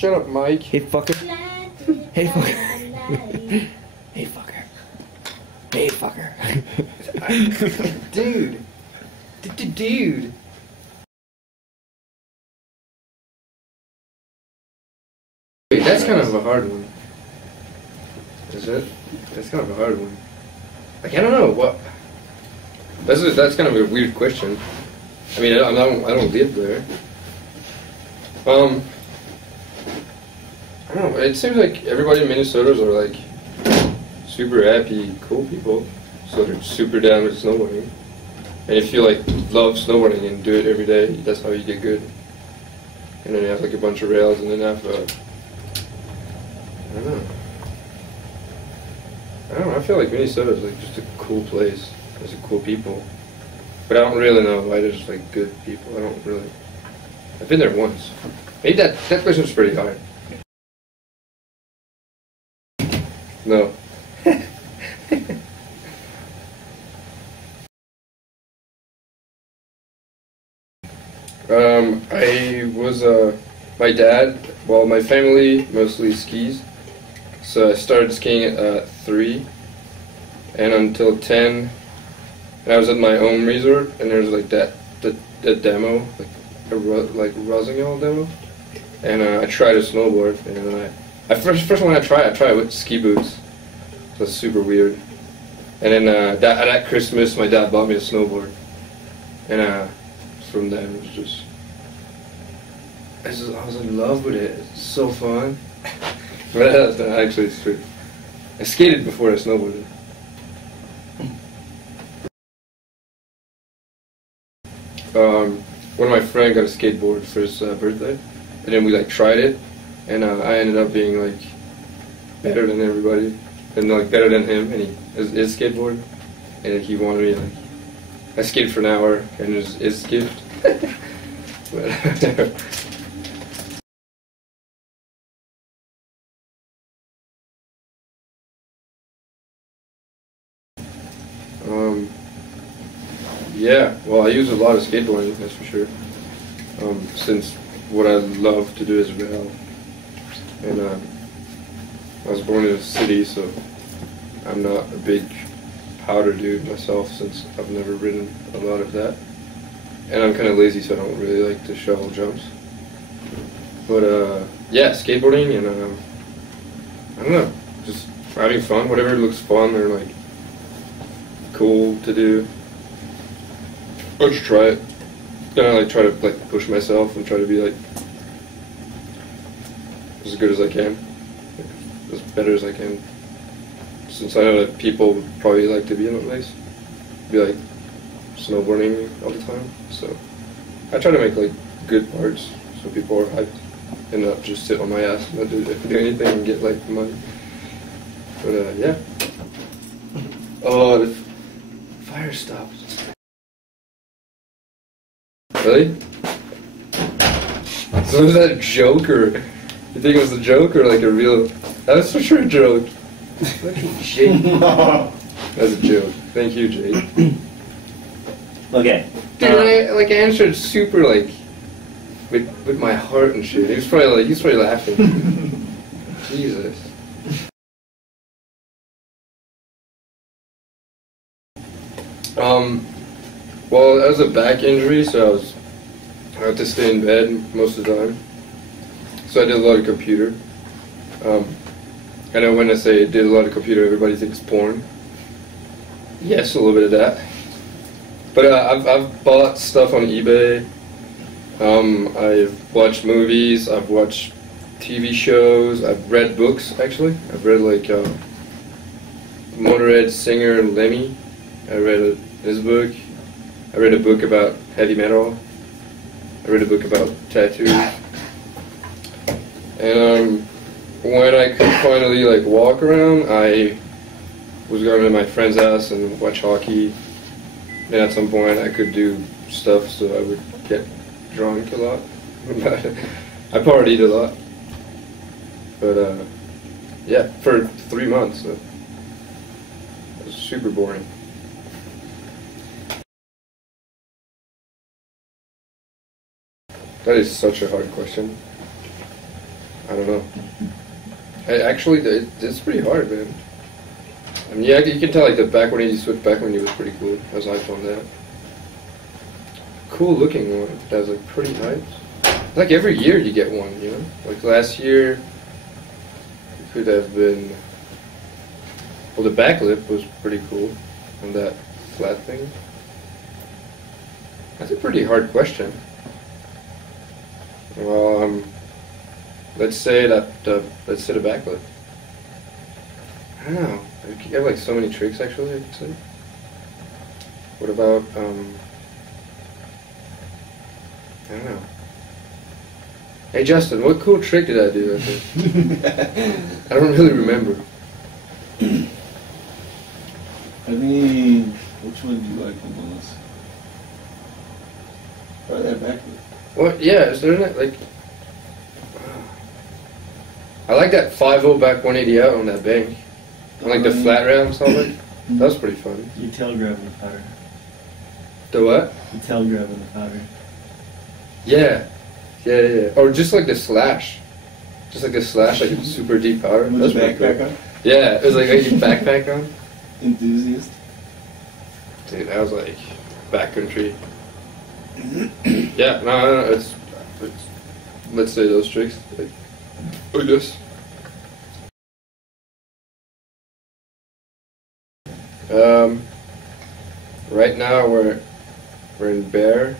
Shut up, Mike. Hey, fucker. Hey, fucker. Hey, fucker. Hey, fucker. Dude. Dude. Wait, that's kind of a hard one. Is it? That's kind of a hard one. Like, I don't know what. That's kind of a weird question. I mean, I don't live there. I don't know. It seems like everybody in Minnesota are like super happy, cool people. So they're super down with snowboarding. And if you like love snowboarding and do it every day, that's how you get good. And then you have like a bunch of rails, and then have I don't know. I feel like Minnesota is like just a cool place. There's cool people. But I don't really know why there's like good people. I don't really. I've been there once. Maybe that question's pretty hard. No. I was my dad. Well, my family mostly skis. So I started skiing at 3, and until 10, and I was at my own resort, and there was like the demo, like a Rossignol demo, and I tried a snowboard, and first one I tried with ski boots, so it's super weird, and then at Christmas my dad bought me a snowboard, and from then it was just I was in love with it. It's so fun. But actually, it's true. I skated before I snowboarded. One of my friends got a skateboard for his birthday, and then we like tried it, and I ended up being like better than everybody, and like better than him, and his skateboard, and he wanted me like I skated for an hour, and it was his gift. But yeah, well, I use a lot of skateboarding, that's for sure. Since what I love to do is rail, and I was born in a city, so I'm not a big powder dude myself, since I've never ridden a lot of that, and I'm kind of lazy, so I don't really like to shovel jumps. But yeah, skateboarding, and I don't know, just having fun, whatever looks fun or like cool to do. I'll just try it. Then I like try to like push myself and try to be like as good as I can, as better as I can. Since I know that people would probably like to be in a place, be like snowboarding all the time. So I try to make like good parts so people are hyped and not just sit on my ass and not do anything and get like money. But yeah. Oh, the fire stopped. Really? So was that a joke, or you think it was a joke, or like a real? That was for sure a joke. Fucking Jake. That's a joke. Thank you, Jake. Okay. Dude, I like answered super like with my heart and shit. He was probably laughing. Jesus. Well, that was a back injury, so I had to stay in bed most of the time. So I did a lot of computer. I know when I say I did a lot of computer, everybody thinks porn. Yes, a little bit of that. But I've bought stuff on eBay. I've watched movies. I've watched TV shows. I've read books, actually. I've read like Motorhead singer Lemmy. I read his book. I read a book about heavy metal. I read a book about tattoos. And when I could finally like walk around, I was going to my friend's house and watch hockey. And at some point I could do stuff, so I would get drunk a lot. I partied a lot. But yeah, for 3 months. So it was super boring. That is such a hard question. I don't know. It's pretty hard, man. I mean, yeah, you can tell like the back when he switched back when he was pretty cool. That was hype on that. Cool looking one. That was like pretty hype. Like every year you get one, you know? Like last year, it could have been. Well, the back lip was pretty cool on that flat thing. That's a pretty hard question. Well, let's say the back lip. I don't know. You have like so many tricks actually, I could say. What about, I don't know. Hey Justin, what cool trick did I do? I think? I don't really remember. I mean, which one do you like the most? Or that back lip. Well, yeah, is there not like... I like that 5-0 back 180 out on that bank. I like the flat round solid. That was pretty fun. You tail grabbing the powder. The what? You tail grabbing the powder. Yeah. Yeah. Or just like the slash. Just like the slash, like super deep powder. With the backpack on? Yeah, it was like a backpack on. Enthusiast? Dude, that was like backcountry. Yeah, no, it's let's say those tricks. Like, I guess. Right now we're in Bear.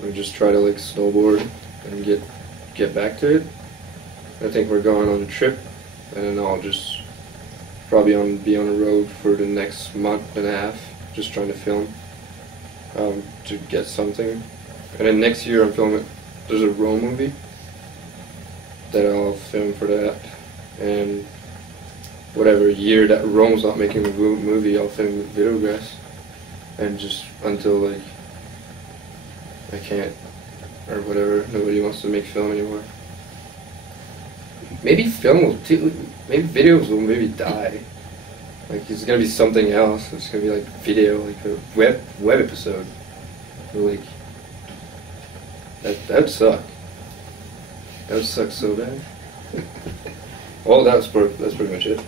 We just try to like snowboard and get back to it. I think we're going on a trip, and then I'll just probably be on the road for the next month and a half, just trying to film to get something. And then next year I'm filming. There's a Rome movie that I'll film for that, and whatever year that Rome's not making a movie, I'll film Videograss, and just until like I can't or whatever, nobody wants to make film anymore. Maybe film will maybe videos will maybe die. Like it's gonna be something else. It's gonna be like video, like a web episode. Or like that would suck. That would suck so bad. Well, that's pretty much it.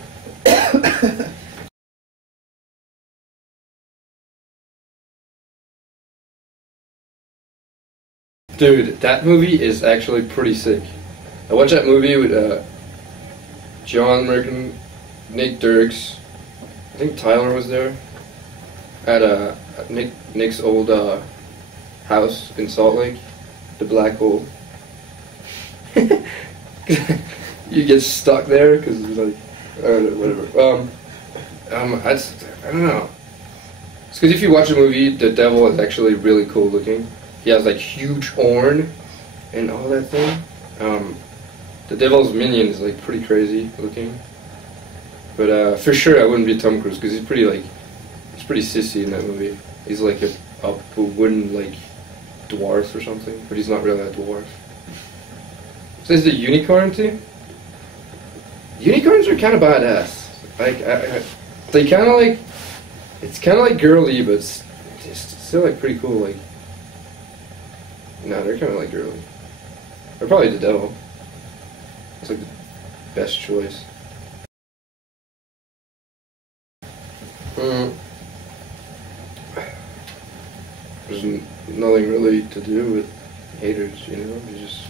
Dude, that movie is actually pretty sick. I watched that movie with John American, Nick Dirks. I think Tyler was there at Nick's old house in Salt Lake, the Black Hole. You get stuck there because it's like, whatever. I don't know. It's because if you watch a movie, the devil is actually really cool looking. He has like huge horn and all that thing. The devil's minion is like pretty crazy looking. But for sure I wouldn't be Tom Cruise because he's pretty sissy in that movie. He's like a wooden like dwarf or something, but he's not really a dwarf. So is the unicorn too? Unicorns are kind of badass. Like they kind of like, it's kind of like girly, but it's still like pretty cool. Like, no, they're kind of like girly. Or probably the devil. It's like the best choice. There's nothing really to do with haters, you know? You just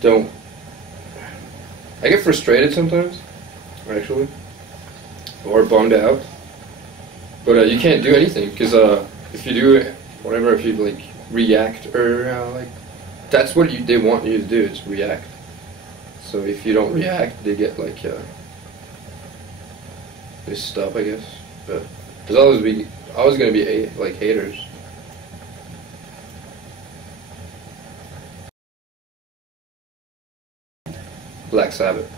don't. I get frustrated sometimes, actually, or bummed out. But you can't do anything because if you do whatever, if you like react or like, that's what they want you to do. It's react. So if you don't react, they get like they stop, I guess. But there's always gonna be like haters. Black Sabbath.